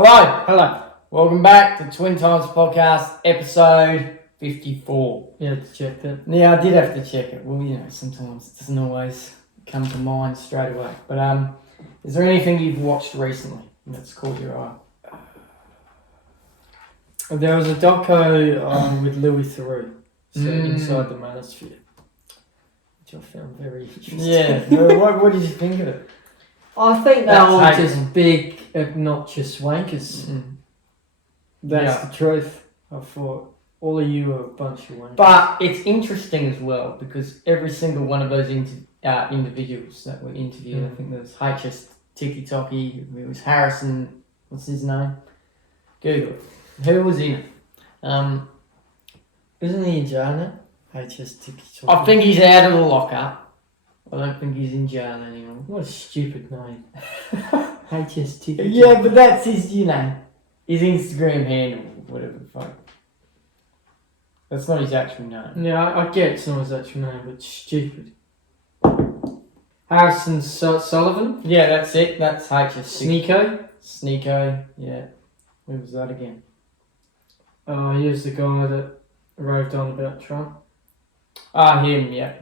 Hello, Hello. welcome back to Twin Times Podcast, episode 54. You had to check that. Yeah, I did have to check it. Well, sometimes it doesn't always come to mind straight away. But is there anything you've watched recently that's caught your eye? There was a doco with Louis Theroux, Inside the Manosphere, which I found very interesting. Yeah, what did you think of it? I think they're That's all hating. just big, obnoxious wankers. That's the truth. I thought all of you are a bunch of wankers. But it's interesting as well because every single one of those individuals that were interviewed, I think there was HS Tiki Toki, there was Harrison, what's his name? Google it. Who was in it? Isn't he in jail now? HS Tiki Toki. I think he's out of the lockup. I don't think he's in jail anymore. What a stupid name. HS Tiki Toki. Yeah, but that's his, his Instagram handle, whatever the fuck. That's not his actual name. Yeah, I get it's not his actual name, but it's stupid. Harrison Sullivan? Yeah, that's it. That's HS. Sneeko? Yeah. Who was that again? He was the guy that raved on about Trump. Him, yeah.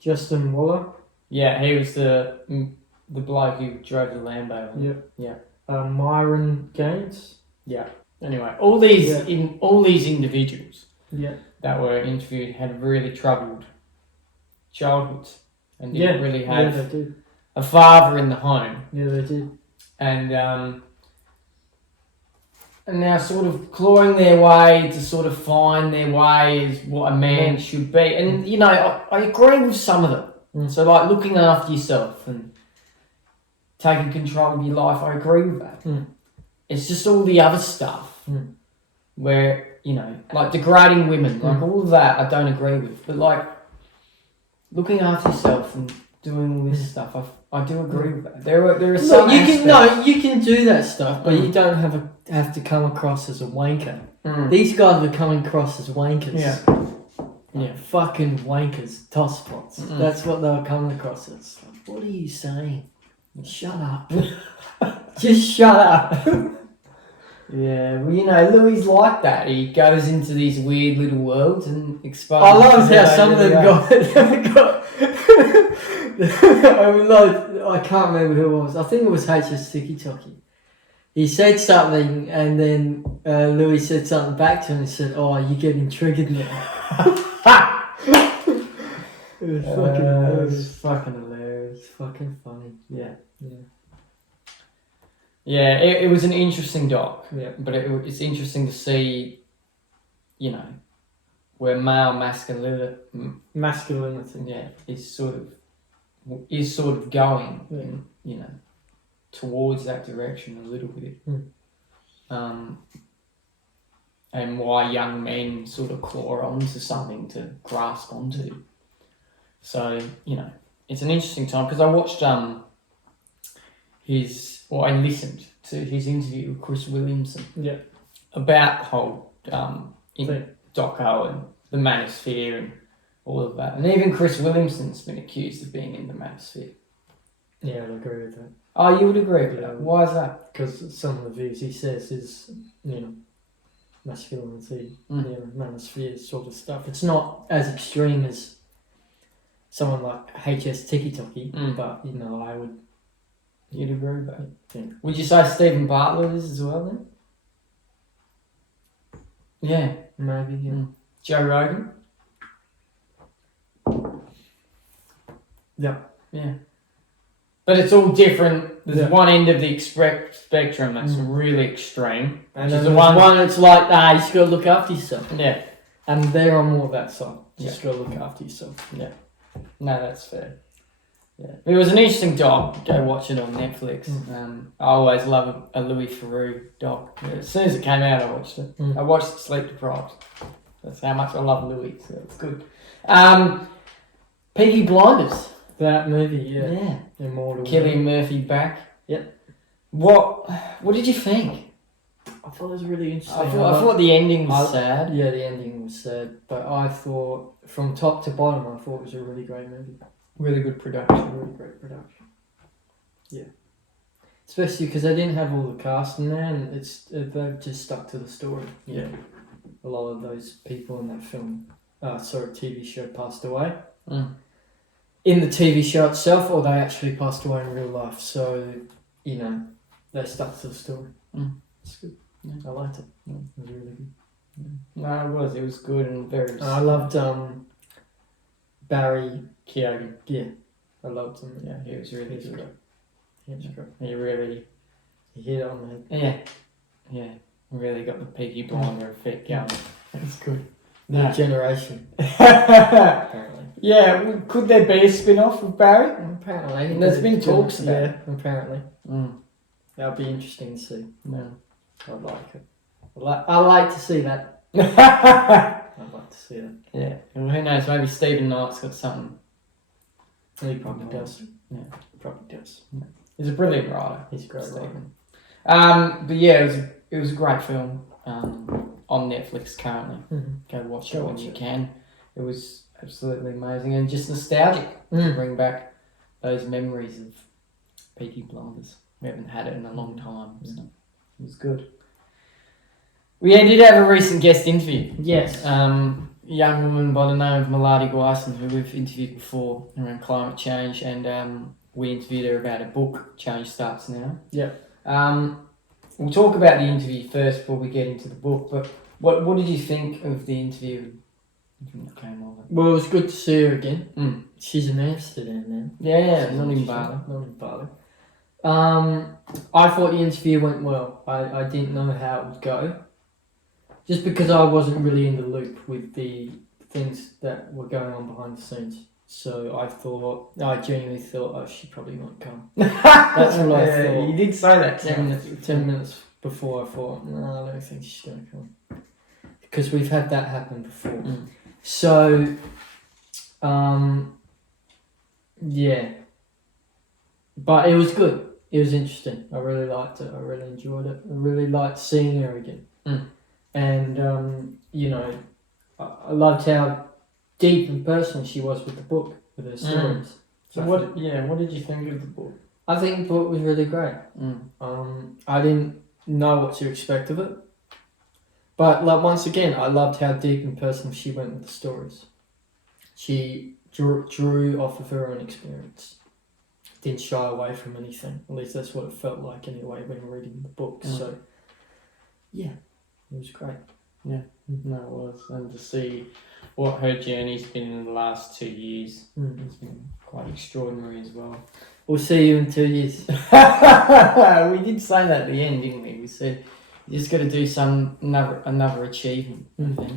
Justin Waller? Yeah, he was the bloke who drove the Lambo. Yep. Yeah. Myron Gaines? Yeah. Anyway, all these individuals Yeah. that were interviewed had really troubled childhoods and didn't really have they did. a father in the home. Yeah, they did. And now sort of clawing their way to sort of find their way is what a man should be. And, I agree with some of them. So, like, looking after yourself and taking control of your life, I agree with that. It's just all the other stuff where, like degrading women, like all of that I don't agree with. But, like, looking after yourself and doing all this stuff, I do agree with that. There are some you can do that stuff, but you don't have to come across as a wanker. These guys are coming across as wankers. Yeah. Fucking wankers, tosspots. That's what they were coming across as. Like, what are you saying? Shut up. Just shut up. Yeah, well, Louis like that. He goes into these weird little worlds and exposes. I love how some of them got I can't remember who it was. I think it was HS Tiki Toki. He said something and then Louis said something back to him and said, "Oh, you're getting triggered now." It was fucking hilarious. Fucking funny. Yeah. Yeah, it was an interesting doc. Yeah. But it's interesting to see, where male masculinity, is sort of going, towards that direction a little bit. And why young men sort of claw onto something to grasp onto. So, it's an interesting time because I watched I listened to his interview with Chris Williamson about the whole doco and the manosphere and all of that. And even Chris Williamson's been accused of being in the manosphere. Yeah, I agree with that. Oh, you would agree with that? Why is that? Because some of the views he says is, masculinity, manosphere sort of stuff. It's not as extreme as someone like HS Tiki Toki, but, I would... You'd agree with that? Yeah. Would you say Stephen Bartlett is as well then? Yeah. Maybe, yeah. Joe Rogan? Yeah. Yeah. But it's all different. There's one end of the spectrum that's really extreme. And then there's one that's like, you just got to look after yourself. Yeah. And they're on more of that side. Just got to look after yourself. Yeah. No, that's fair. Yeah. It was an interesting doc. Go watch it on Netflix. I always love a Louis Theroux doc. As soon as it came out, I watched it. I watched it sleep deprived. That's how much I love Louis, so it's good. Peaky Blinders. That movie, yeah. Immortal. Cillian Murphy back. Yep. What did you think? I thought it was really interesting. I thought the ending was sad. Yeah, the ending was sad. But I thought, from top to bottom, I thought it was a really great movie. Really good production. Really great production. Yeah. Especially because they didn't have all the cast in there, and they've just stuck to the story. Yeah. A lot of those people in that film, TV show, passed away. In the TV show itself, or they actually passed away in real life. So, they stuck to the story. It's good. Yeah. I liked it. Yeah. It was really good. No, it was good and very... I loved Barry Keoghan. Yeah, I loved him. Yeah, he was really good. He was great. He really... He hit it on the head. Yeah. Really got the Peaky Blinder effect going. That's good. No. New generation. Apparently. Yeah, could there be a spin-off of Barry? Apparently. There's been talks about it. Yeah, apparently. That'll be interesting to see. No. I'd like it. I'd like to see that. I'd like to see that. Yeah. Well, who knows? Maybe Stephen Knight's got something. He probably does. Yeah. He probably does. Yeah. He's a brilliant writer. He's a great Stephen. But yeah, it was a great film on Netflix currently. Go watch it when you can. It was absolutely amazing and just nostalgic to bring back those memories of Peaky Blinders. We haven't had it in a long time, so it was good. We did have a recent guest interview. Yes. Young woman by the name of Melati Wijsen, who we've interviewed before around climate change, and we interviewed her about a book, Change Starts Now. Yeah. We'll talk about the interview first before we get into the book, but what did you think of the interview that came over? Well, it was good to see her again. She's in Amsterdam now. Yeah, not in Bali. Not in Bali. I thought the interview went well. I didn't know how it would go. Just because I wasn't really in the loop with the things that were going on behind the scenes. So I genuinely thought, she probably won't come. That's what I thought. You did say that 10 minutes before I thought, no, I don't think she's going to come. Because we've had that happen before. So, yeah. But it was good. It was interesting. I really liked it. I really enjoyed it. I really liked seeing her again. And, I loved how deep and personal she was with the book, with her stories. So what did you think of the book? I think the book was really great. I didn't know what to expect of it. But once again, I loved how deep and personal she went with the stories. She drew off of her own experience. Didn't shy away from anything. At least that's what it felt like anyway when reading the book. So, yeah, it was great. Yeah, no, it was. And to see what her journey's been in the last 2 years has been quite extraordinary as well. We'll see you in 2 years. We did say that at the end, didn't we? We said you just got to do another achievement. I think.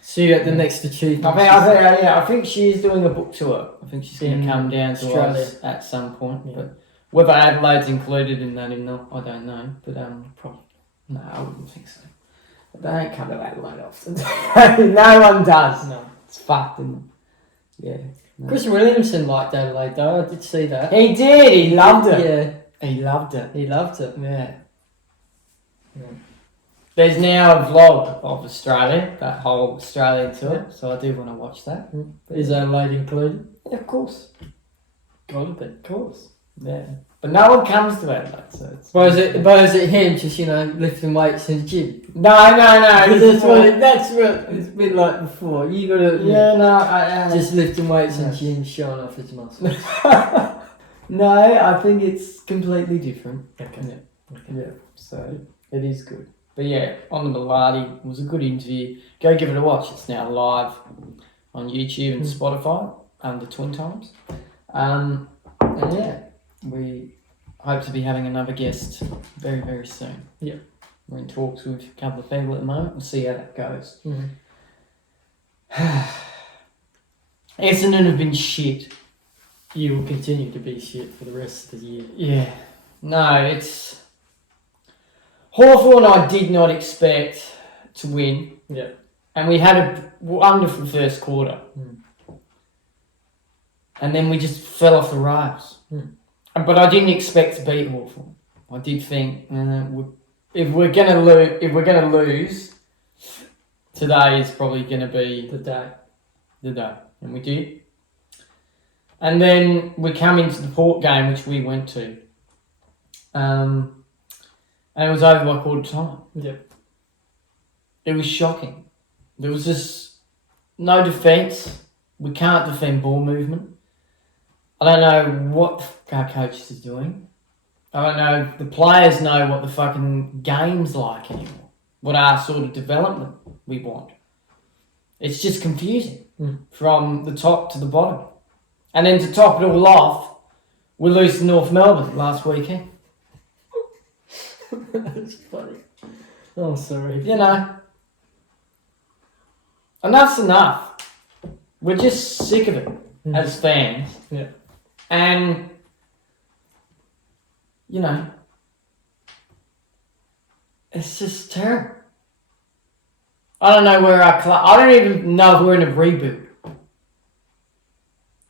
See you at the next achievement. I think she is doing a book tour. I think she's going to come down to us at some point. Yeah. But whether Adelaide's included in that or not, I don't know. But probably no, I wouldn't think so. But they don't come to Adelaide often. No one does. No, it's fucked, isn't it? Yeah. No. Chris Williamson liked Adelaide though. I did see that. He did. He loved it. Yeah, he loved it. He loved it. Yeah. There's now a vlog of Australia, that whole Australian tour, so I do want to watch that. Is Adelaide included? Yeah, of course. Gotta be. Of course. Yeah. But no one comes to Adelaide, so it's... But is it him just, lifting weights in the gym? No. That's what it's been like before. You gotta... Yeah, no, just lifting weights in the gym, showing off his muscles. No, I think it's completely different. Okay. Yeah, so it is good. But yeah, on the Melati, it was a good interview. Go give it a watch. It's now live on YouTube and Spotify under Twin Times. And yeah, we hope to be having another guest very, very soon. Yeah. We're in talks with a couple of people at the moment. We'll see how that goes. Essendon have been shit. You will continue to be shit for the rest of the year. Yeah. No, it's... Hawthorn I did not expect to win. Yeah. And we had a wonderful first quarter. And then we just fell off the rails. But I didn't expect to beat Hawthorn. I did think if we're gonna lose, today is probably gonna be the day. And we did. And then we come into the Port game, which we went to. and it was over by quarter time. Yeah. It was shocking. There was just no defence. We can't defend ball movement. I don't know what our coaches are doing. I don't know if the players know what the fucking game's like anymore. What our sort of development we want. It's just confusing from the top to the bottom. And then to top it all off, we lose to North Melbourne last weekend. That's funny. Oh, sorry. You know, enough's enough. We're just sick of it as fans. Yeah. And, you know, it's just terrible. I don't know where our club... I don't even know if we're in a reboot.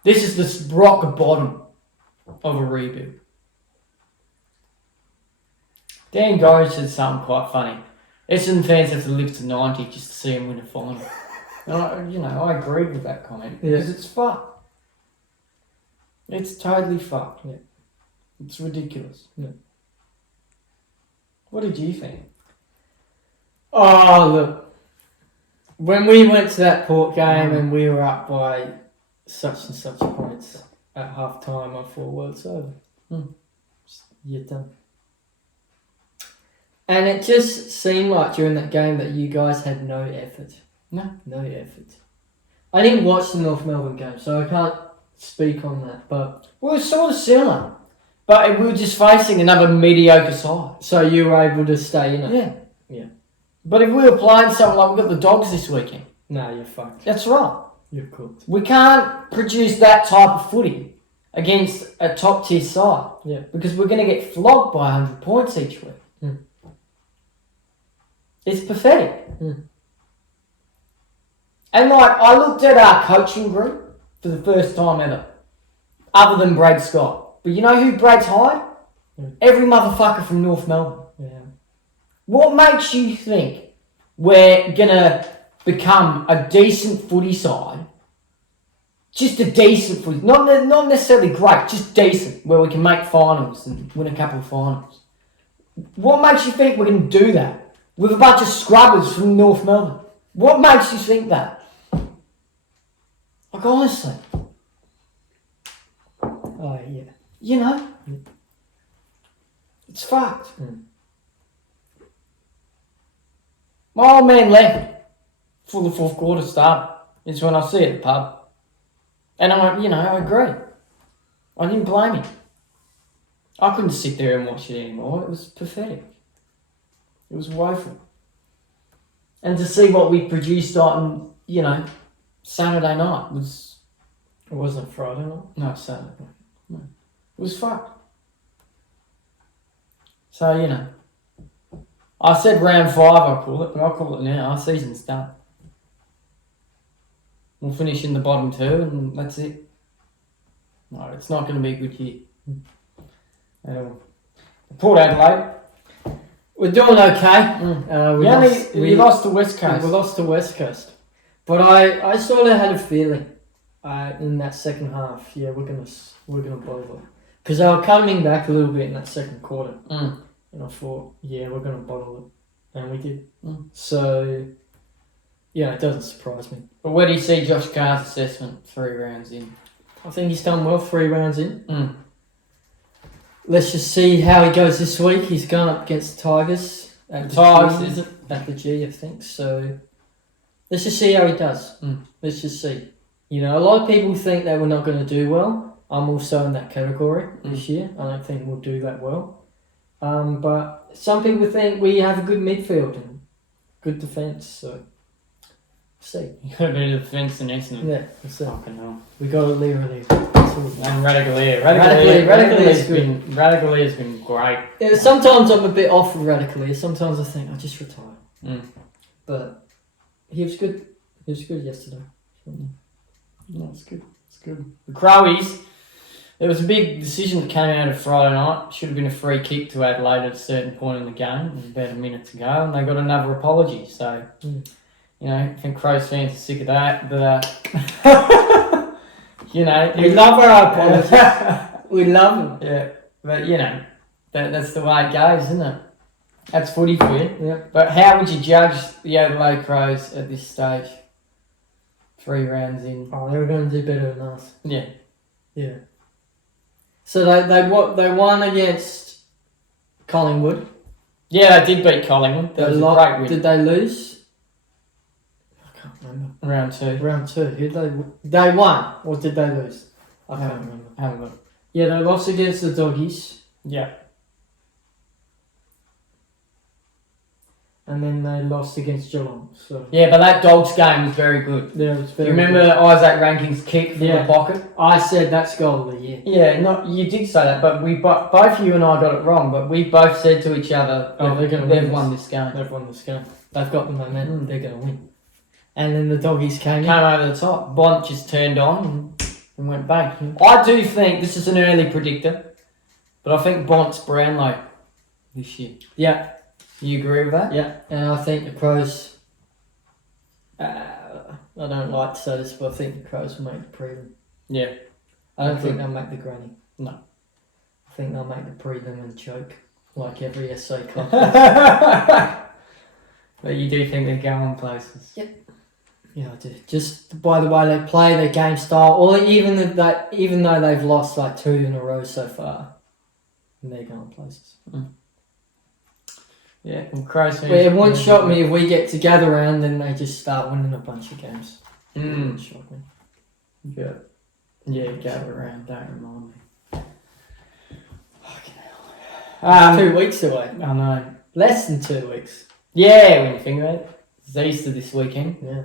This is the rock bottom of a reboot. Dan Gorge said something quite funny. Essendon fans have to live to 90 just to see him win a final. And I agreed with that comment because it's fucked. It's totally fucked. Yeah. It's ridiculous. Yeah. What did you think? Oh, look. When we went to that Port game and we were up by such and such points at half time, I thought, well, it's over. You're done. And it just seemed like during that game that you guys had no effort. No effort. I didn't watch the North Melbourne game, so I can't speak on that. But Well, it's sort of similar. But we were just facing another mediocre side. so you were able to stay in it? Yeah. Yeah. But if we were playing something like we've got the Dogs this weekend, No, you're fucked. that's right. You're cooked. We can't produce that type of footy against a top tier side. Yeah. Because we're going to get flogged by 100 points each week. It's pathetic. And I looked at our coaching group for the first time ever, other than Brad Scott. But you know who Brad's hired? Every motherfucker from North Melbourne. Yeah. What makes you think we're going to become a decent footy side? Just a decent footy. Not necessarily great, just decent, where we can make finals and win a couple of finals. What makes you think we're going to do that with a bunch of scrubbers from North Melbourne? What makes you think that? Like, honestly. Oh, yeah. You know? It's fucked. My old man left for the fourth quarter start. It's when I see it at the pub. And I agree. I didn't blame him. I couldn't sit there and watch it anymore. It was pathetic. It was woeful. And to see what we produced on, Saturday night was... It wasn't Friday night? No, it's Saturday night. No. It was fucked. So, I said round 5 I'll call it, but I'll call it now. Our season's done. We'll finish in the bottom 2 and that's it. No, it's not going to be a good year. At all. Port Adelaide. We're doing okay. We lost to West Coast. We lost to West Coast. But I sort of had a feeling in that second half, we're gonna bottle it. Because they were coming back a little bit in that second quarter. And I thought, we're gonna bottle it. And we did. So, it doesn't surprise me. But where do you see Josh Carr's assessment 3 rounds in? I think he's done well 3 rounds in. Let's just see how he goes this week. He's going up against the Tigers. At the G, I think. So, let's just see how he does. Let's just see. A lot of people think that we're not going to do well. I'm also in that category this year. I don't think we'll do that well. But some people think we have a good midfield and good defence. So, see. You got a bit of defence in Essendon. Yeah, that's it. Fucking hell. We got a leader. And Radically has been great. Yeah, sometimes I'm a bit off with Radically. Sometimes I think I'll just retire. But he was good. He was good yesterday. No, it's good. It's good. The Crowies, there was a big decision that came out of Friday night. Should have been a free kick to Adelaide at a certain point in the game. There was about a minute to go, and they got another apology. So, I think Crows fans are sick of that. But, we love our apologies. We love them. Yeah, but That's the way it goes, isn't it? That's footy for you. Yeah. But how would you judge the Adelaide Crows at this stage? 3 rounds in. Oh, they were going to do better than us. Yeah. Yeah. So they won against Collingwood. Yeah, they did beat Collingwood. That was a great win. Did they lose? I can't remember. Round 2. Round 2. Who they won or did they lose? I can't remember. Have a look. Yeah, they lost against the Doggies. Yeah. And then they lost against Geelong. So Yeah, but that Dogs game was very good. yeah, it was Do very you remember Isaac Ranking's kick from the pocket? good. I said that's goal of the year. Yeah, you did say that, but both you and I got it wrong. But we both said to each other, Oh, they're gonna they've win won this game. They've won this game. They've got the momentum. They're going to win. And then the Doggies came in. Over the top. Bont just turned on and went bang. I do think this is an early predictor, but I think Bont's Brownlow this year. Yeah. You agree with that? Yeah, and I think the Crows. I don't like to say this, but I think the Crows will make the prelim. Yeah. I don't think they'll make the granny. No. I think they'll make the prelim and choke, like every SA club. But you do think they're going places? Yep. Yeah, I do. Just by the way they play, their game style, or even though they've lost like 2 in a row so far, they're going places. Yeah, well, Crows. But it won't shock me if we get to gather round and they just start winning a bunch of games. It won't shock me. Yeah. Yeah, gather around, don't remind me. Fucking hell. 2 weeks away. I know. Less than 2 weeks. Yeah, when you think about it. It's Easter this weekend. Yeah.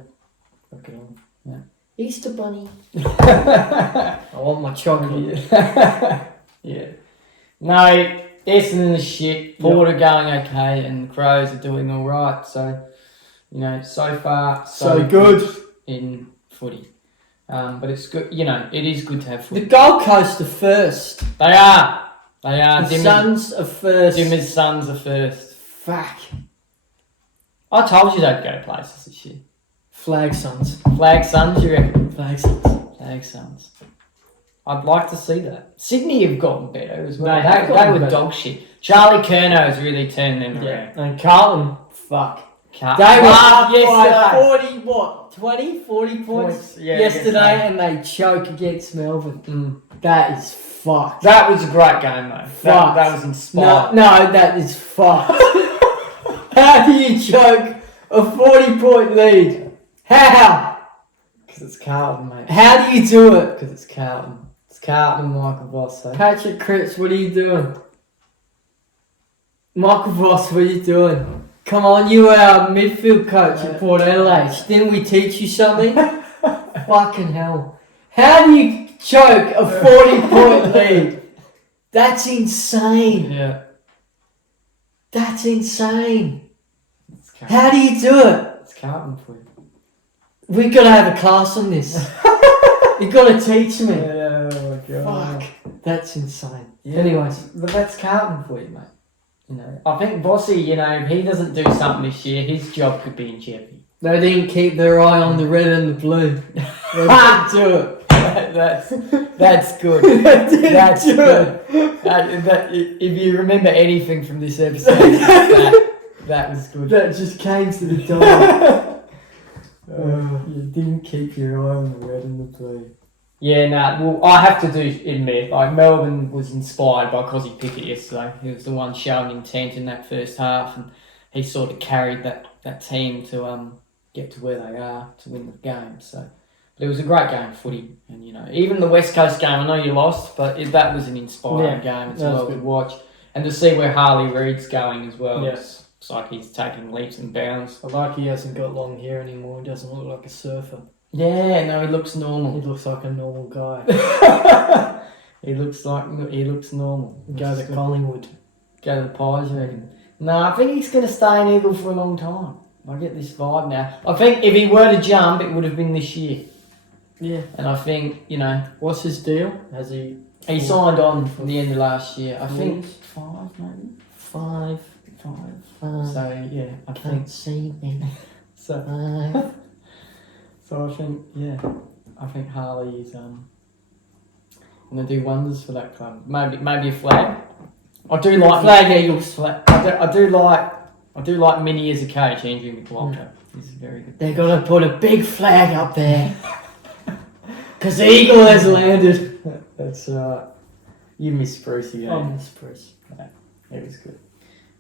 Fucking hell. Yeah. Easter bunny. I want my chocolate. Yeah. No, Essendon is shit. Port are going okay, and the Crows are doing all right. So, so far So good. in footy. But it's good. It is good to have footy. The Gold Coast are first. They are. The Suns are first. Dimmer's Suns are first. Fuck. I told you they'd go places this year. Flag Suns. Flag Suns, you reckon? Flag Suns. Flag Suns. I'd like to see that. Sydney have gotten better as well. They were better. dog shit. Charlie Curnow has really turned them around. And Carlton, fuck. They were up up by 40 points yesterday, and they choke against Melbourne. That is fucked. That was a great game, though. That was inspiring. No, that is fucked. How do you choke a 40-point lead? How? Because it's Carlton, mate. How do you do it? Because it's Carlton. It's Carlton and Michael Voss. So. Patrick Cripps, what are you doing? Michael Voss, what are you doing? Come on, you were our midfield coach at Port Adelaide. Didn't we teach you something? Fucking hell. How do you choke a 40-point lead? That's insane. Yeah. That's insane. How do you do it? It's Carlton for you. We've got to have a class on this. You've got to teach me. Yeah, oh my God. Fuck. That's insane. Yeah. Anyways. But that's Carlton for you, mate. I think Bossy, if he doesn't do something this year, his job could be in jeopardy. They didn't keep their eye on the red and the blue. They didn't do it. That's good. That's good. If you remember anything from this episode, that was good. That just came to the door. You didn't keep your eye on the red and the blue. Yeah, well, I have to admit, Melbourne was inspired by Cozzy Pickett yesterday. He was the one showing intent in that first half, and he sort of carried that team to get to where they are to win the game. So, but it was a great game of footy, and even the West Coast game. I know you lost, but that was an inspiring game as well to watch, and to see where Harley Reid's going as well. Yeah. It's like he's taking leaps and bounds. I like he hasn't got long hair anymore. He doesn't look like a surfer. Yeah, no, he looks normal. He looks like a normal guy. He looks normal. Go to Collingwood. Go to the Pies, you reckon? No, I think he's going to stay in Eagle for a long time. I get this vibe now. I think if he were to jump, it would have been this year. Yeah. And I think, What's his deal? Has he... He signed on from the end of last year. I think 5, maybe? 5. So, yeah, I think... Can't see me. So, 5. So I think Harley is going to do wonders for that club. Maybe a flag. I do like Flag Eagles. I do like Mini as a coach. Andrew McLaughlin. He's very good. They're gonna put a big flag up there because the eagle has landed. That's you miss Bruce again. I miss Bruce. It was good.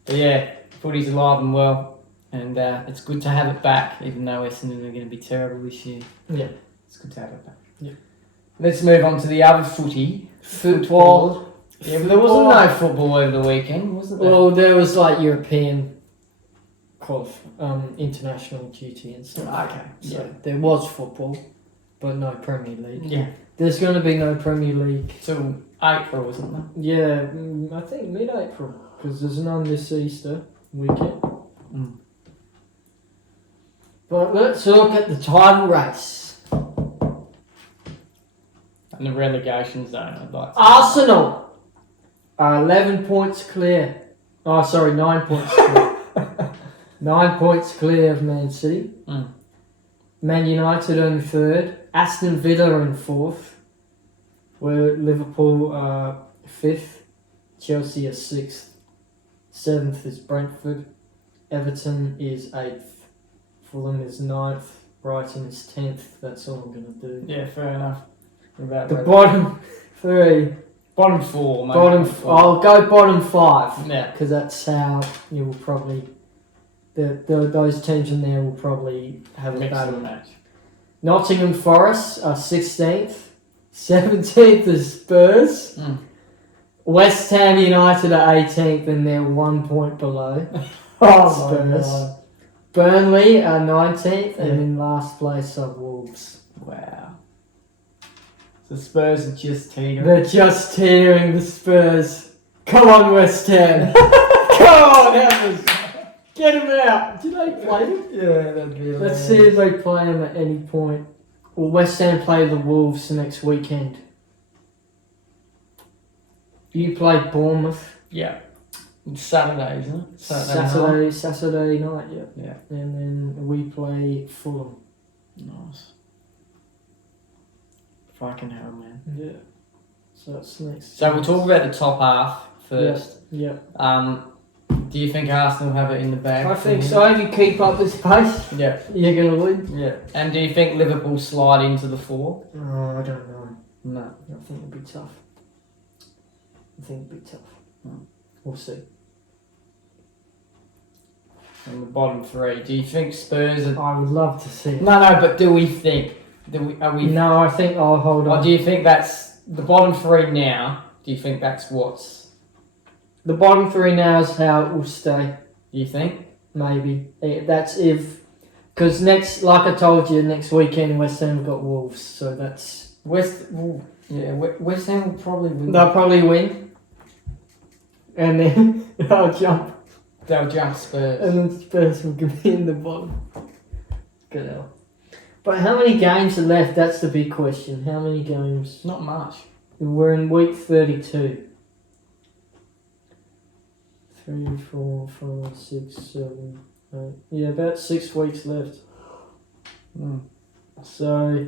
But yeah, footy's alive and well, and it's good to have it back. Even though Essendon are going to be terrible this year. Yeah, it's good to have it back. Yeah. Let's move on to the other football. Yeah, but there wasn't no football over the weekend, wasn't there? Well, there was like European international duty and stuff. Okay. So there was football, but no Premier League. Yeah. There's going to be no Premier League Till April, wasn't there? Yeah, I think mid-April because there's none this Easter weekend. But let's look at the title race. And the relegation zone, I'd like to Arsenal are 11 points clear. Oh, sorry, 9 points clear. 9 points clear of Man City. Man United in third. Aston Villa in fourth. Where Liverpool are fifth. Chelsea are sixth. Seventh is Brentford. Everton is eighth. Fulham is ninth. Brighton is 10th. That's all I'm going to do. Yeah, fair enough. The bottom three. Bottom four, mate. I'll go bottom five. Yeah. Because that's how you will probably... those teams in there will probably have a battle match. Nottingham Forest are 16th. 17th is Spurs. West Ham United are 18th and they're 1 point below Spurs. Burnley are 19th and in last place are Wolves. Wow. The Spurs are just teetering. They're just teetering, the Spurs. Come on, West Ham. Come on, Hammers. Get them out. Do they play them? Yeah, that'd be Let's see if they play them at any point. Well, West Ham play the Wolves next weekend. You play Bournemouth. Yeah. It's Saturday, isn't it? Saturday night, yeah. Yeah. And then we play Fulham. Nice. Fucking hell, man. Yeah. So that's next. So we'll talk about the top half first. Yeah. Do you think Arsenal have it in the bag? I think so. If you keep up this pace, yeah, you're going to win. Yeah. And do you think Liverpool slide into the four? Oh, I don't know. No. I think it'll be tough. We'll see. And the bottom three, do you think Spurs are... I would love to see it. No, but do we think... No, I think I'll hold on. Or do you think that's... The bottom three now, do you think that's what's... The bottom three now is how it will stay. Do you think? Maybe. That's if... Because like I told you, next weekend West Ham have got Wolves, so that's... West Ham will probably win. They'll probably win. And then they'll jump Spurs. And then Spurs will be in the bottom. Good hell. But how many games are left? That's the big question. How many games? Not much. We're in week 32. 3, 4, 5, 6, 7, 8. Yeah, about 6 weeks left. So...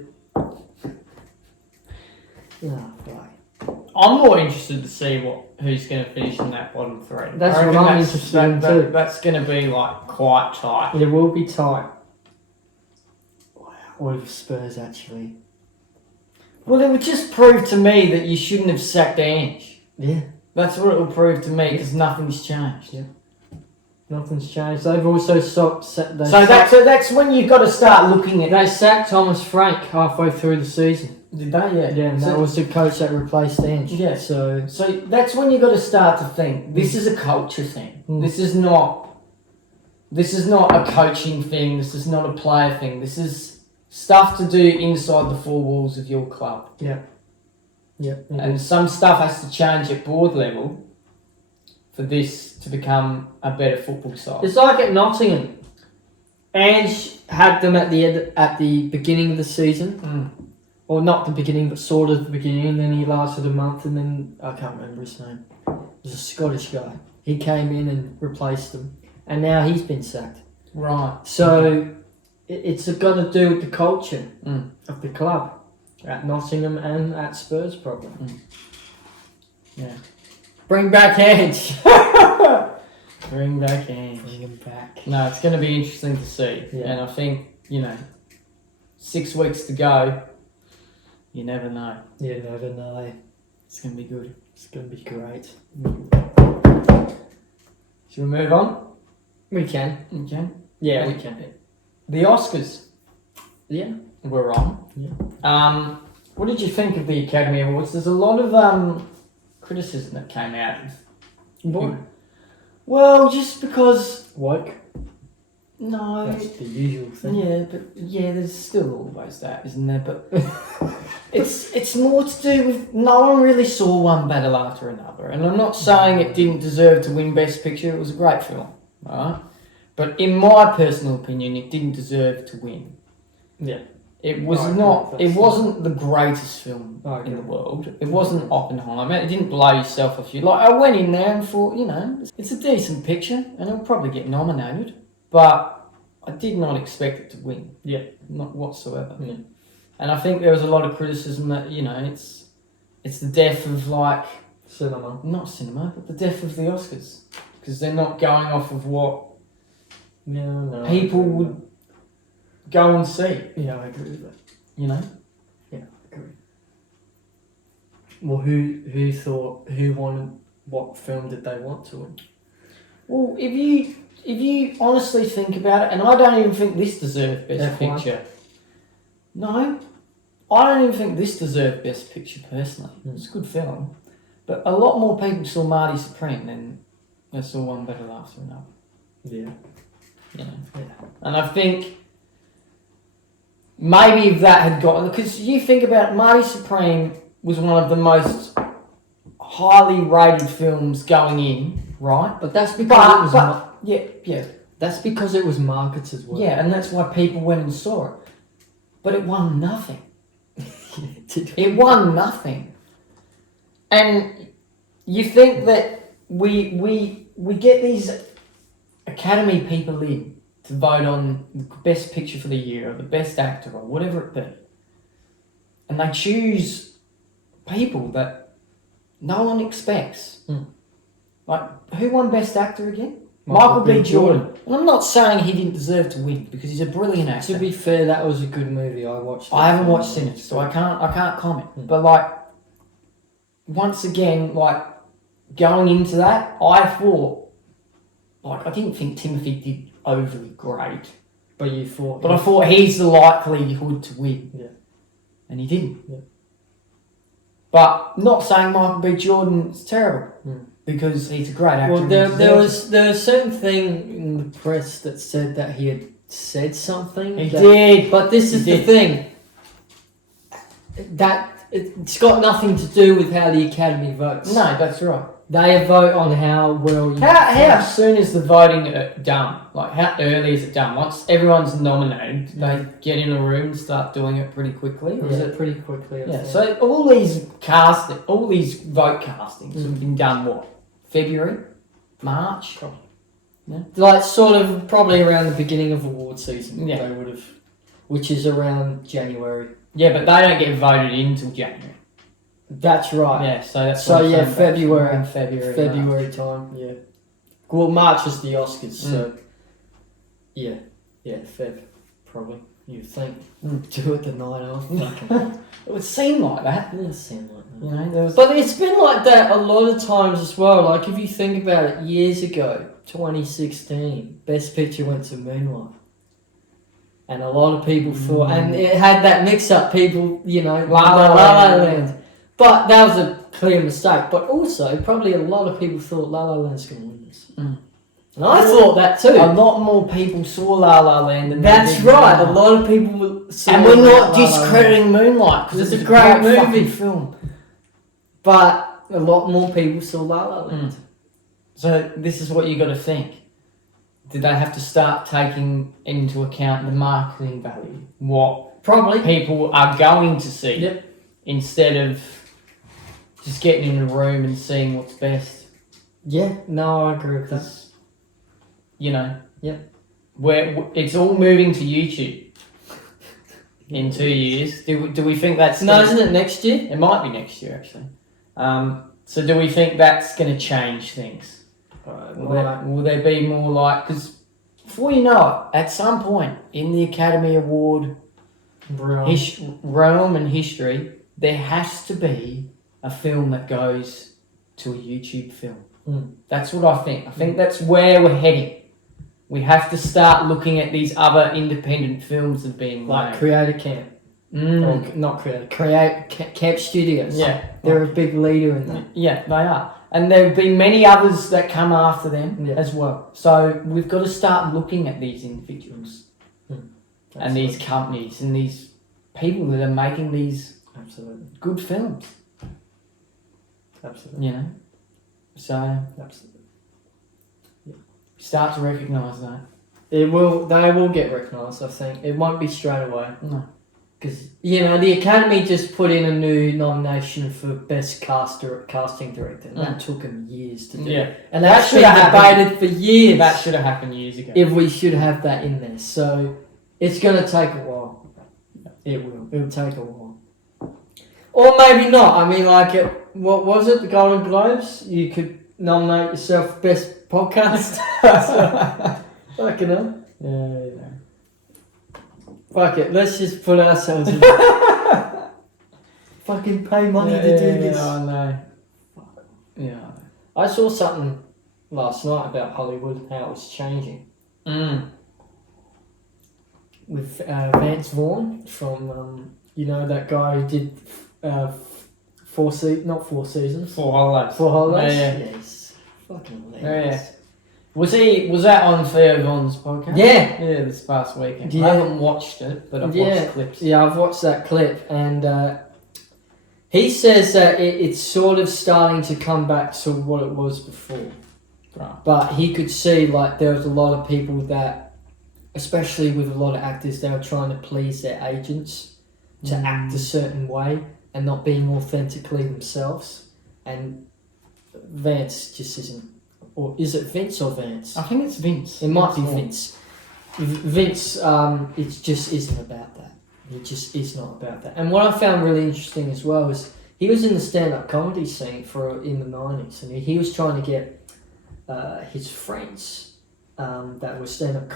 I'm more interested to see who's going to finish in that bottom three. That's what I'm interested in too. That's going to be quite tight. It will be tight. Wow. What if Spurs actually? Well, it would just prove to me that you shouldn't have sacked Ange. Yeah. That's what it will prove to me because nothing's changed. Yeah. Nothing's changed. They've also that's when you've got to start looking at... They sacked Thomas Frank halfway through the season. Did they? Yeah. Yeah, and that was the coach that replaced Ange. Yeah. So that's when you've got to start to think, this is a culture thing. This is not a coaching thing. This is not a player thing. This is stuff to do inside the four walls of your club. Yeah. Yeah. And some stuff has to change at board level for this to become a better football side. It's like at Nottingham. Ange had them at the beginning of the season. Or not the beginning, but sort of the beginning, and then he lasted a month, and then I can't remember his name. He was a Scottish guy. He came in and replaced them, and now he's been sacked. Right. So it's got to do with the culture of the club at Nottingham and at Spurs, probably. Yeah. Bring back Ange. Bring back Ange. Bring him back. No, it's going to be interesting to see. Yeah. And I think, 6 weeks to go. You never know. You never know. It's going to be good. It's going to be great. Should we move on? We can. Okay. Yeah, we can. The Oscars. Yeah. We're on. Yeah. What did you think of the Academy Awards? There's a lot of criticism that came out. What? Well, just because... Woke? No. That's the usual thing. Yeah, but there's still always that, isn't there? But it's more to do with no one really saw one battle after another. And I'm not saying it didn't deserve to win Best Picture. It was a great film, right? But in my personal opinion, it didn't deserve to win. Yeah. It was not. It wasn't the greatest film in the world. It wasn't Oppenheimer. It didn't blow yourself off you. Like I went in there and thought, it's a decent picture, and it'll probably get nominated. But I did not expect it to win. Yeah. Not whatsoever. Yeah. And I think there was a lot of criticism that it's the death of cinema. Not cinema, but the death of the Oscars, because they're not going off of what people would go and see. Yeah, I agree with that. Yeah, I agree. Well, who wanted, what film did they want to win? Well, if you honestly think about it, and I don't even think this deserved Best Picture. No, I don't even think this deserved Best Picture personally. It's a good film, but a lot more people saw Marty Supreme than they saw One Battle After Another. Yeah. And I think maybe if that had gotten... Because you think about it, Marty Supreme was one of the most highly rated films going in, right? But that's because yeah. That's because it was marketed as well. Yeah, and that's why people went and saw it. But it won nothing. It won nothing. And you think that we get these Academy people in to vote on the best picture for the year or the best actor or whatever it be, and they choose people that no one expects. Like, who won best actor again? Michael B. Jordan. And I'm not saying he didn't deserve to win because he's a brilliant actor. To be fair, that was a good movie. I watched it. I haven't watched it, so I can't comment. But once again, going into that, I thought, I didn't think Timothy did overly great. But you thought... But I thought he's the likelihood to win. Yeah. And he didn't. Yeah. But not saying Michael B. Jordan is terrible. Because he's a great actor. Well, there was a certain thing in the press that said that he had said something. He did. But this is the thing. That it's got nothing to do with how the Academy votes. No, that's right. They vote on how well you... How soon is the voting done? How early is it done? Once everyone's nominated, they get in a room and start doing it pretty quickly? Or is it pretty quickly. Yeah, so all these vote castings have been done, what? February? March? Yeah. Sort of probably around the beginning of award season. Yeah. They would have... Which is around January. Yeah, but they don't get voted in until January. That's right. Yeah, so that's February. February March. Time. Yeah. Well, March is the Oscars, so yeah, Feb probably. You think do it the night after? It would seem like that. It does seem like that. But it's been like that a lot of times as well. If you think about it, years ago, 2016, Best Picture went to Moonlight. And a lot of people thought, and it had that mix-up. People, La La Land. But that was a clear mistake. But also, probably a lot of people thought La La Land's going to win this. And I thought that too. A lot more people saw La La Land than that's right. A lot of people saw and we're not discrediting Moonlight because it's a great movie film. But a lot more people saw La La Land. So this is what you got to think. Did they have to start taking into account the marketing value? What probably people are going to see instead of just getting in a room and seeing what's best. Yeah, no, I agree with that. Where it's all moving to YouTube in 2 years. Do we think that's... No, isn't it next year? It might be next year, actually. So do we think that's going to change things? Will there be more like... Because before you know it, at some point in the Academy Award realm and history, there has to be a film that goes to a YouTube film. That's what I think. I think that's where we're heading. We have to start looking at these other independent films that are being like made. Creator Camp. Or not Creator Camp Studios. Yeah. They're a big leader in that. Yeah, they are. And there'll be many others that come after them as well. So we've got to start looking at these individuals and these companies and these people that are making these good films. Absolutely. You know? So... Absolutely. Start to recognise that. They will get recognised, I think. It won't be straight away. No. Because, the Academy just put in a new nomination for Best Casting Director. And that took them years to do. Yeah. And that's been debated for years. That should have happened years ago. If we should have that in there. So, it's going to take a while. It will. It will take a while. Or maybe not. I mean, what was it? The Golden Globes? You could nominate yourself for Best Podcast. Fucking hell. Yeah. Fuck it, let's just put ourselves in. Fucking pay money to do this. Yeah, I know. Yeah. I saw something last night about Hollywood, how it was changing. With Vance Vaughn from, that guy who did Four Seasons. Four Holidays. Yeah. Yes. Fucking hilarious. Yeah. Was that on Theo Vaughn's podcast? Yeah. Yeah, this past weekend. Yeah. I haven't watched it, but I've watched clips. Yeah, I've watched that clip, and he says that it's sort of starting to come back to what it was before. Right. But he could see, there was a lot of people that, especially with a lot of actors, they were trying to please their agents to act a certain way and not being authentically themselves. And Vance just isn't. Or is it Vince or Vance? I think it's Vince. It might be Vince. Vince, it just isn't about that. It just is not about that. And what I found really interesting as well is he was in the stand-up comedy scene in the 90s, and he was trying to get his friends that were stand-up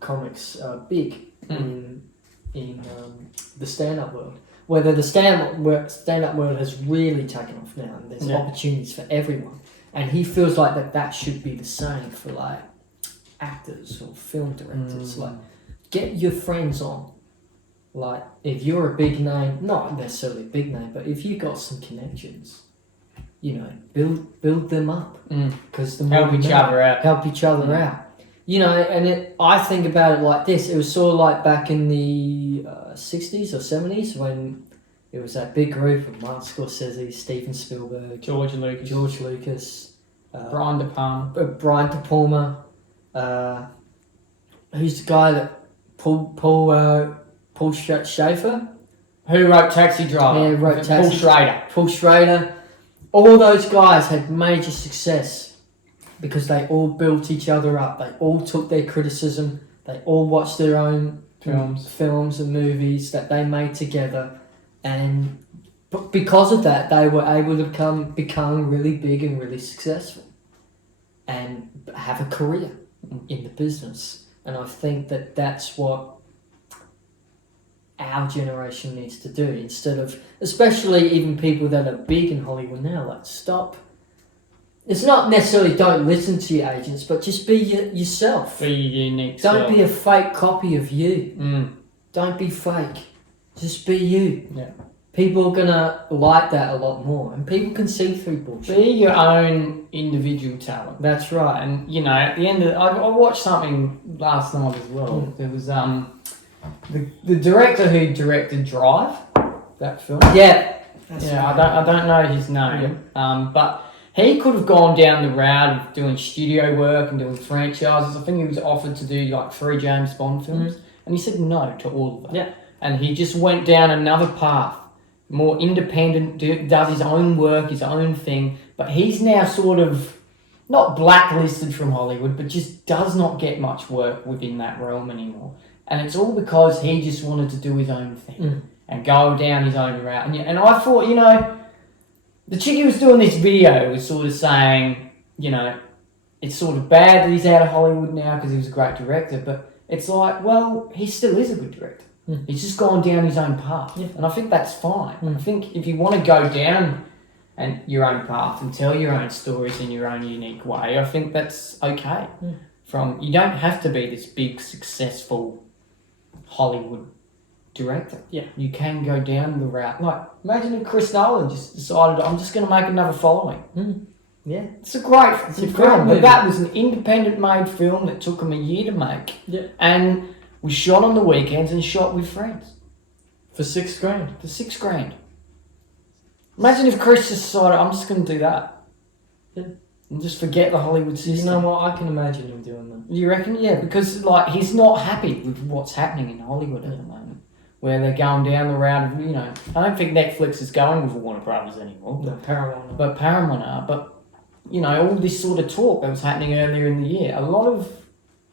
comics big in the stand-up world. Whether the stand-up world has really taken off now, and there's opportunities for everyone. And he feels like that should be the same for actors or film directors. Get your friends on. If you're a big name, not necessarily a big name, but if you got some connections, build them up. Because the more help each other out. Help each other out. And I think about it like this. It was sort of like back in the 60s or 70s when it was that big group of Martin Scorsese, Steven Spielberg, George Lucas, Brian De Palma. Who's the guy that Paul Schaefer? Who wrote Taxi Driver? Yeah, wrote Taxi. Paul Schrader. Paul Schrader. All those guys had major success because they all built each other up. They all took their criticism. They all watched their own films and movies that they made together. And because of that, they were able to become really big and really successful and have a career in the business. And I think that's what our generation needs to do instead of, especially even people that are big in Hollywood now, stop. It's not necessarily don't listen to your agents, but just be yourself. Be unique. Don't be a fake copy of you. Don't be fake. Just be you. Yeah. People are gonna like that a lot more, and people can see through bullshit. Be your own individual talent. That's right. And at the end of I watched something last night as well. There was the director who directed Drive, that film. Yeah. I don't know his name. But he could have gone down the route of doing studio work and doing franchises. I think he was offered to do 3 James Bond films, and he said no to all of that. Yeah. And he just went down another path, more independent, does his own work, his own thing. But he's now sort of not blacklisted from Hollywood, but just does not get much work within that realm anymore. And it's all because he just wanted to do his own thing and go down his own route. And I thought, the chick who was doing this video was sort of saying, you know, it's sort of bad that he's out of Hollywood now because he was a great director, but it's like, well, he still is a good director. He's just gone down his own path, and I think that's fine. I think if you want to go down and your own path and tell your own stories in your own unique way, I think that's okay. You don't have to be this big, successful Hollywood director. Yeah. You can go down the route. Like, imagine if Chris Nolan just decided, I'm just going to make another following. Yeah. It's a great film. movie. But that was an independent-made film that took him a year to make. Yeah. And was shot on the weekends and shot with friends. For $6,000. For $6,000. Imagine if Chris just decided, I'm just going to do that. Yeah. And just forget the Hollywood system. You know what? I can imagine him doing that. You reckon? Yeah, because like he's not happy with what's happening in Hollywood at the moment, where they're going down the route of, you know, I don't think Netflix is going with Warner Brothers anymore. No, Paramount. But Paramount are. But, you know, all this sort of talk that was happening earlier in the year, a lot of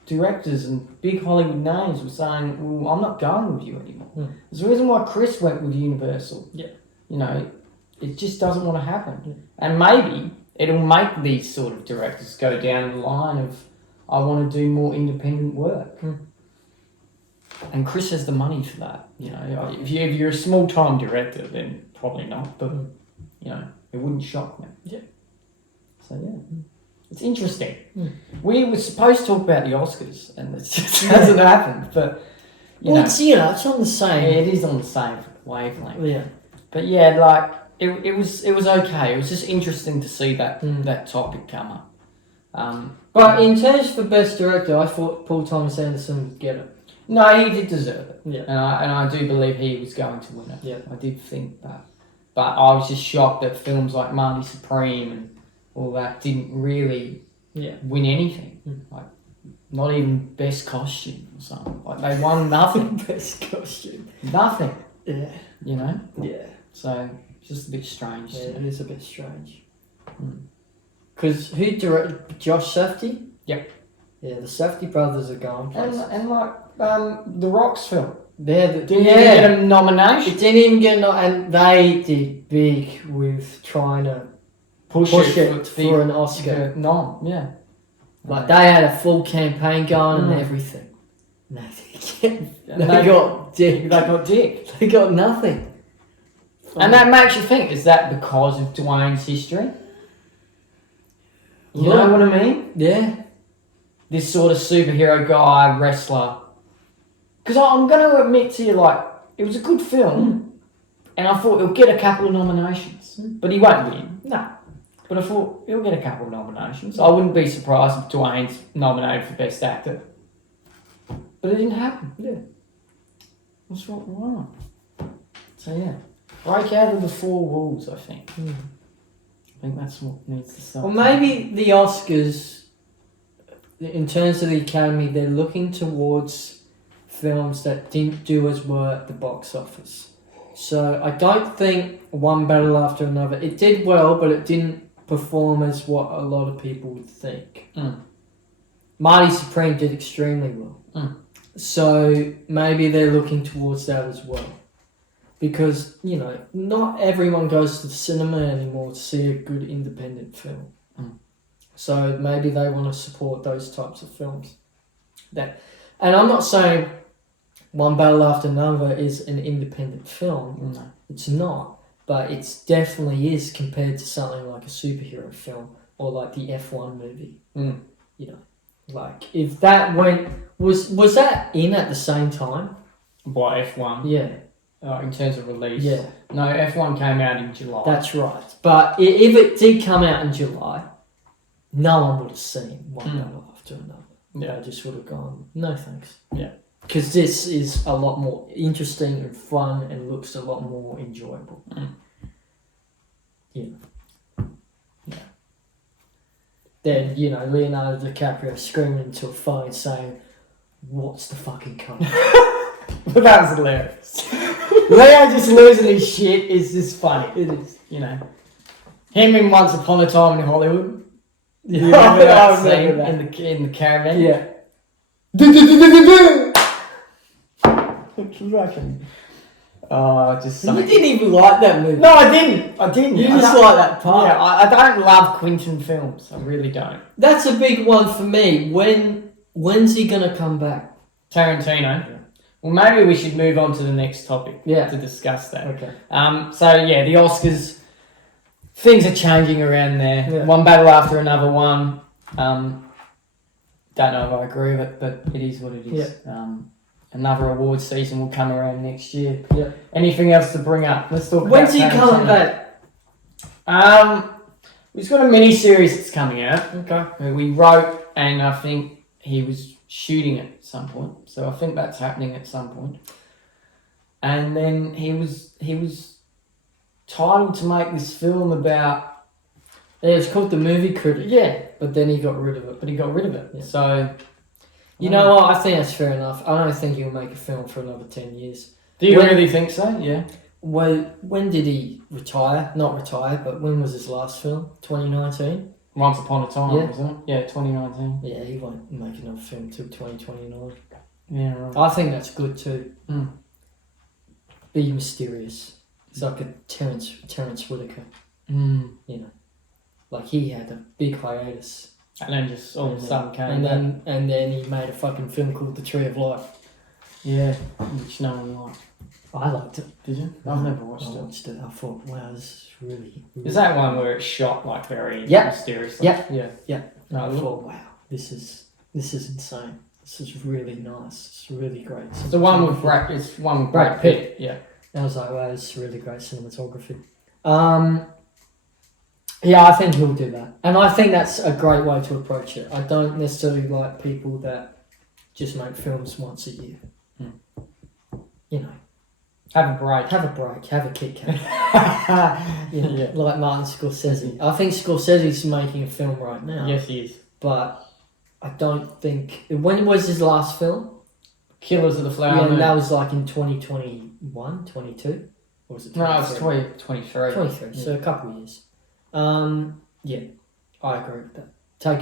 directors and big Hollywood names were saying, well, I'm not going with you anymore. There's a reason why Chris went with Universal. Yeah. You know, it just doesn't want to happen. And maybe it'll make these sort of directors go down the line of, I want to do more independent work. And Chris has the money for that. You know, if you're a small-time director, then probably not. But, you know, it wouldn't shock me. Yeah. So, yeah. It's interesting. We were supposed to talk about the Oscars, and it just hasn't happened. But, you know, it's on the same. Yeah, it is on the same wavelength. Yeah. But yeah, like it was okay. It was just interesting to see that that topic come up. But in terms for best director, I thought Paul Thomas Anderson would get it. No, he did deserve it. Yeah. And I do believe he was going to win it. Yeah. I did think that. But I was just shocked that films like Marty Supreme and all that didn't really win anything. Like, not even best costume or something. Like, they won nothing. Best costume. Nothing. Yeah. You know? Yeah. So, it's just a bit strange. Yeah, it is a bit strange. Mm. Because who directed Josh Safdie? Yep. Yeah, the Safdie brothers are going places. And like the Rock's film. Didn't even get a nomination. It didn't even get and they did big with trying to push it for an Oscar. Yeah. Like they had a full campaign going and everything. No, they got dick. They got dick. They got nothing. And that makes you think, is that because of Dwayne's history? You know what I mean? Yeah. This sort of superhero guy, wrestler. Because I'm going to admit to you, like, it was a good film, and I thought he'll get a couple of nominations, but he won't win. No. But I thought he'll get a couple of nominations. I wouldn't be surprised if Dwayne's nominated for Best Actor. But it didn't happen. Yeah. What's wrong? So, yeah. Break out of the four walls, I think. I think that's what needs to start. Well, maybe the Oscars, in terms of the Academy, they're looking towards films that didn't do as well at the box office. So I don't think One Battle After Another, it did well, but it didn't perform as what a lot of people would think. Marty Supreme did extremely well. So maybe they're looking towards that as well. Because, you know, not everyone goes to the cinema anymore to see a good independent film. So maybe they want to support those types of films. And I'm not saying One Battle After Another is an independent film. No. It's not. But it definitely is compared to something like a superhero film or like the F1 movie. You know, like if that went... Was that in at the same time? What, F1? Yeah. In terms of release? Yeah. No, F1 came out in July. That's right. But if it did come out in July, no one would have seen One Battle After Another. Yeah. They just would have gone, no thanks. Yeah. Because this is a lot more interesting and fun and looks a lot more enjoyable. Yeah. Then, you know, Leonardo DiCaprio screaming into a phone saying, "What's the fucking cut?" But that was hilarious. Leo just losing his shit is just funny. It is. You know. Him in Once Upon a Time in Hollywood. Yeah, You remember that I scene remember that. in the caravan? Yeah. Just You something. didn't even like that movie. No, I didn't. You I just don't- like that part. Yeah, I don't love Quentin films. I really don't. That's a big one for me. When's he gonna come back? Tarantino. Yeah. Well, maybe we should move on to the next topic. Yeah. To discuss that. Okay. So yeah, the Oscars. Things are changing around there. Yeah. One battle after another one. Don't know if I agree with it, but it is what it is. Another award season will come around next year. Yeah. Anything else to bring up? Let's talk. When's about he coming Tarantino. back? He's got a mini series that's coming out. Okay. We wrote, and I think he was shooting it at some point. So I think that's happening at some point. And then he was titled to make this film about. Yeah, it's called The Movie Critic. Yeah, But then he got rid of it. but he got rid of it. Yeah. So You know what? I think that's fair enough. I don't think he'll make a film for another 10 years. Do you When- really think so? Yeah. Well, when did he retire? Not retire, but when was his last film? 2019? Once Upon a Time, Yeah. wasn't it? Yeah, 2019. Yeah, he won't make another film till 2029. Yeah, right. I think that's good too. Mm. Be mysterious. It's like a Terrence Whitaker. Mm. Like he had a big hiatus. And then just all of a sudden came and back. then he made a fucking film called The Tree of Life. Yeah, which no one liked. I liked it. Did you? I've never watched I it. watched it. I thought, wow, this is really. Is that one where it's shot like very Yeah. mysteriously? Yeah. Yeah. No, I No, thought, wow, this is insane. This is really nice. It's really great. it's the one with Brad. It's one with Brad Brad Pitt. Yeah. I was like, wow, this is really great cinematography. Yeah, I think he'll do that. And I think that's a great way to approach it. I don't necessarily like people that just make films once a year. You know, Have a break. have a break, have a Kit Kat. Yeah. Like Martin Scorsese. I think Scorsese's making a film right now. Yes, he is. But I don't think... When was his last film? Killers of the Flower Yeah, Moon. that was like in 2021, 22? Or was it 23? No, it's 2023. 23, so a couple of years. Yeah, I agree with that. Take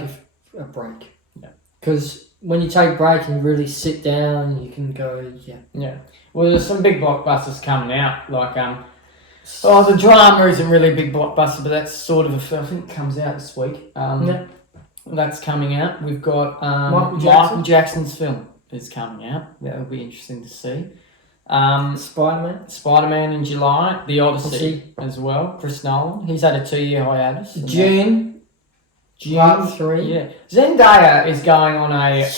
a break. Yeah. Because when you take a break and really sit down, you can go, yeah. Yeah. Well, there's some big blockbusters coming out. Like, the drama isn't really a big blockbuster, but that's sort of a film. I think it comes out this week. Yeah. That's coming out. We've got Michael Jackson? Michael Jackson's film is coming out. That will be interesting to see. Spider-Man. Spider-Man in July. The Odyssey Odyssey. as well. Chris Nolan. He's had a 2-year hiatus. and June. Part 3. Yeah. Zendaya is going on a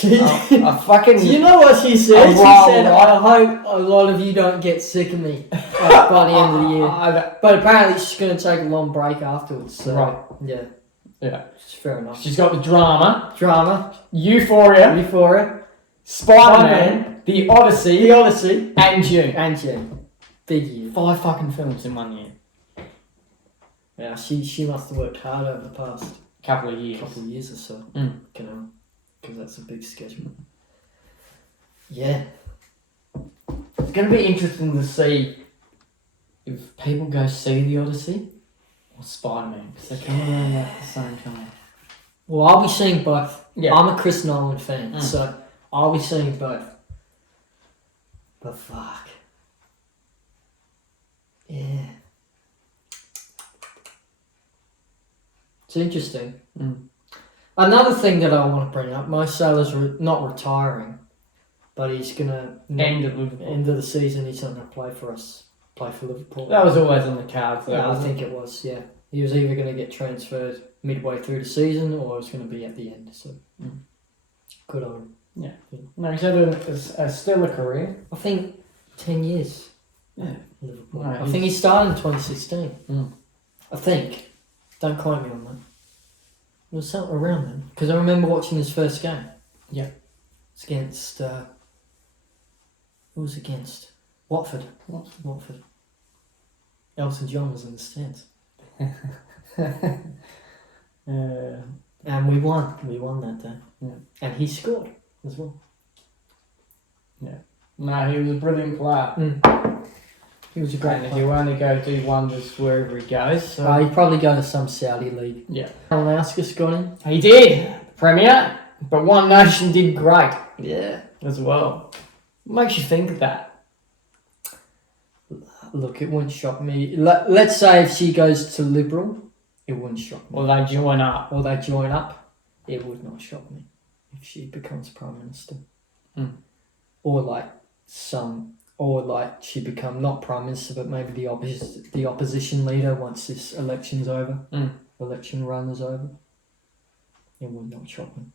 fucking... Do you know what she said? A She wild said, ride. I hope a lot of you don't get sick of me by the end of the year. But apparently she's going to take a long break afterwards. So, Right. yeah. Yeah. It's fair enough. She's got the drama. Drama. Euphoria. Euphoria. Spider-Man. The Odyssey. The Odyssey. And June. And June. Big year. 5 fucking films in 1 year. Yeah, she must have worked hard over the past Couple of years. couple of years or so. Mm. You know, because that's a big schedule. Yeah. It's going to be interesting to see if people go see The Odyssey or Spider-Man, because they're coming around at the same time. Well, I'll be seeing both. Yeah. I'm a Chris Nolan fan, Mm. so I'll be seeing both. But fuck. Yeah. It's interesting. Mm. Another thing that I want to bring up, Mo Salah's not retiring, but he's going to... End of Liverpool. End of the season, he's not going to play for us. Play for Liverpool. That was always on the cards, though. Yeah, I wasn't think it was, yeah. He was either going to get transferred midway through the season or it was going to be at the end. So, good on him. it? No, he's had a stellar career. I think 10 years. Yeah. Liverpool. Right, I think he started in 2016. Mm. I think. Don't quote me on that. It was something around then. Because I remember watching his first game. Yeah. It's against... who was it against? Watford. Watford. Elton John was in the stands. And we won. We won that day. Yeah. And he scored as well. No, he was a brilliant player. He was a great And player. he'll only go do wonders wherever he goes. So. He'd probably go to some Saudi league. Yeah. Alaska's got him. He did, Premier, but One Nation did great Yeah. as well. What makes you think of that? Look, it wouldn't shock me. Let's say if she goes to Liberal, it wouldn't shock me. Or they join up. Or they join up, it would not shock me if she becomes Prime Minister. Or like she become not Prime Minister, but maybe the opposition leader once this election's over. Election run is over. It would not shock me.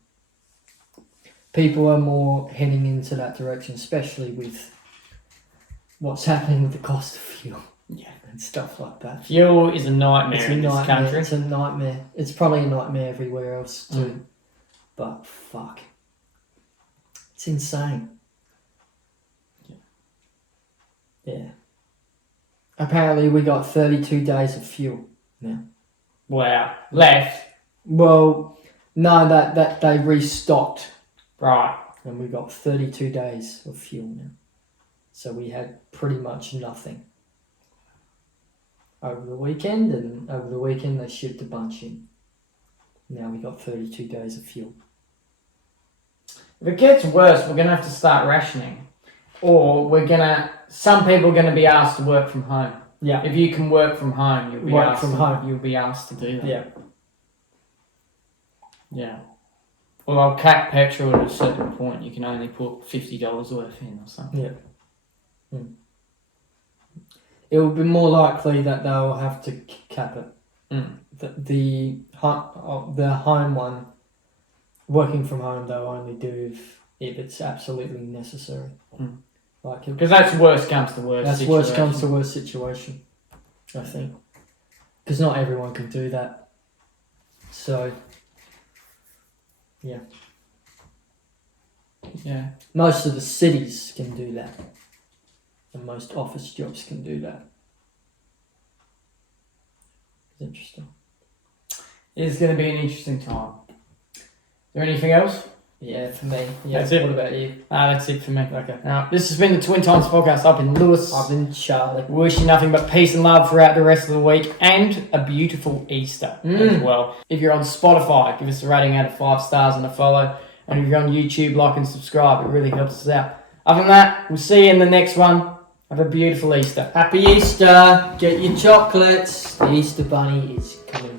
People are more heading into that direction, especially with what's happening with the cost of fuel. Yeah. And stuff like that. Fuel is a nightmare in this country. It's a nightmare. It's probably a nightmare everywhere else too. But fuck. It's insane. Yeah. Apparently we got 32 days of fuel now. Wow. Left. Well, no, that they restocked. Right. And we got 32 days of fuel now. So we had pretty much nothing over the weekend, and over the weekend they shipped a bunch in. Now we got 32 days of fuel. If it gets worse, we're going to have to start rationing. Or some people are going to be asked to work from home. Yeah. If you can work from home, you'll be asked to do that. Yeah. Yeah. Well, I'll cap petrol at a certain point. You can only put $50 worth in or something. Yeah. It will be more likely that they'll have to cap it. The home one, working from home, they'll only do if it's absolutely necessary. Because that's worst comes to worst. That's worst comes to worst situation, I think. Because not everyone can do that. So, yeah. Yeah. Most of the cities can do that. And most office jobs can do that. It's interesting. It's going to be an interesting time. Is there anything else? Yeah, for me. Yeah. That's it. What about you? That's it for me. Okay. Now, this has been the Twin Times Podcast. I've been Lewis. I've been Charlie. Wish you nothing but peace and love throughout the rest of the week, and a beautiful Easter as well. If you're on Spotify, give us a rating out of 5 stars and a follow. And if you're on YouTube, like and subscribe. It really helps us out. Other than that, we'll see you in the next one. Have a beautiful Easter. Happy Easter. Get your chocolates. The Easter Bunny is coming